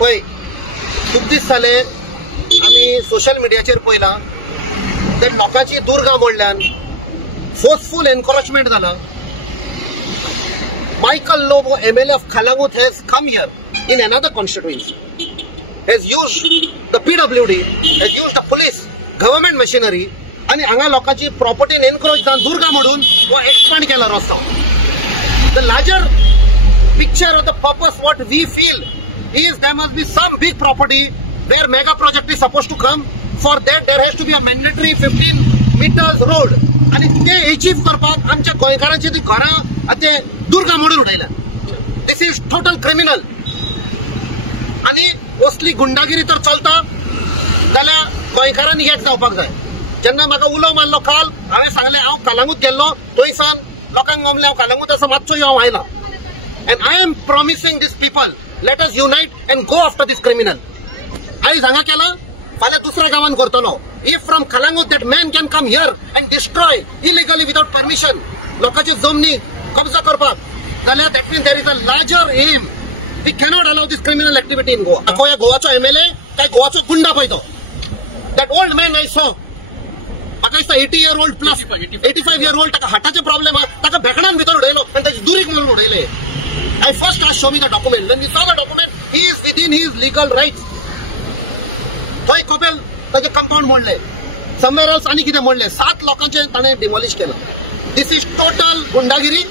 पळय खूप दीस जाले आम्ही सोशल मिडियाचेर पळयलां ते लोकांची दुर्गा मोडल्यान फोर्सफुल एनकरेजमेंट जाला. Michael Lobo, MLA of Kalangut, has come here in another constituency, has used the PWD, has used the police, government machinery, आणि हांगा लोकांची प्रॉपर्टी एनक्रोच जावन दुर्गा मोडून वो एक्सपांड केला रस्तो. The larger picture of the purpose what we feel is there must be some big property where mega project is supposed to come. For that there has to be a mandatory 15 meters road. आणि ते achieve करपाक आमच्या गोंयकारांची ती घरां ते दुर्गा मोडून उडयल्या. This is total criminal. आणि असली गुंडागिरी तर चलता जाल्यार गोंयकारांनी एक जावपाक जाय. जेन्ना म्हाका उलो मारलो काल हांवें सांगलें हांव कालांगूट गेल्लो थंयसान लोकांक गमलें हांव कालांगूट असो मातसो हांव आयला. And I am promising this people let us unite and go after this criminal. आयज हांगा केला फाल्यां दुसऱ्या गांवांत करतलो. If from Kalangut that man can come here and destroy illegally without permission लोकांची जमनी कब्जा करपाक जाल्यार that means there is a larger aim. We cannot allow this criminal activity in Goa. Koya गोवाचो MLA काय गोवाचो गुंडा पळय तो. That old man I saw म्हाका दिसता 80-year-old plus 85-year-old ताका हार्टाचे प्रॉब्लेम आहा ताका भेकणान भितर उडयलो आनी ताची दुरीक म्हणून उडयले. I first asked show me the document. When we saw the document he is within his legal rights. थंय कपेल ताचे कंपाउंड मोडले समवेर एल्स आनी कितें मोडले 7 लोकांचे ताणें डिमॉलिश केलं. दिस इज टोटल गुंडागिरी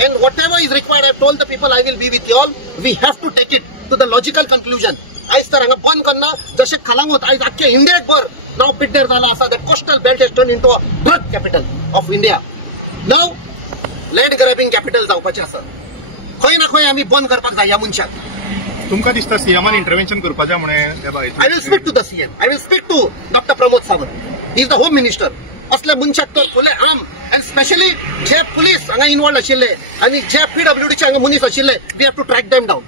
and whatever is required I told the people I will be with you all. We have to take it to the logical conclusion. आयज तर हांगा बंद करना जशें कालांगूट आयज आख्ख्या इंडियेक भर नाव पिड्डेर जाला आसा. That coastal belt has turn into a drug capital of India. Now land grabbing capital जावपाचें आसा. खंय ना खंय आमी बंद करपाक जाय ह्या मनशाक. तुमकां दिसता सीएमान इंटरव्हेन्शन करपाचें म्हणून त्या बाबतींत? I will speak to the CM. I will speak to Dr. Pramod Sawant. He is the Home Minister. असल्या मनशाक तर फुले आम एंड स्पेशली जे पुलीस हांगा इन्वॉल्व आशिल्ले आनी जे PWDचे हांगा मनीस आशिल्ले we have to track them down.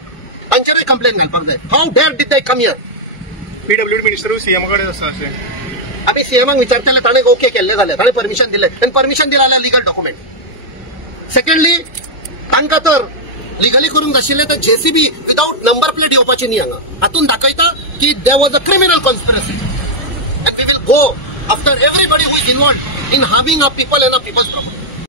तांचेरूय कंप्लेन घालपाक जाय. How dare did they come here? PWD मिनिस्टरूय सीएमा कडेन आसा अशें आमी सीएमाक विचारतले ताणें ओके केल्ले जाल्यार ताणें परमिशन दिलें आनी परमिशन दिलें जाल्यार लिगल डॉक्युमेंट. सेकंडली तांकां तर लिगली करूंक आशिल्लें तर JCB विदाउट नंबर प्लेट येवपाची न्ही हांगा. हातून दाखयता की there was a criminal conspiracy and we will go after everybody who is involved in harming our people and our people's property.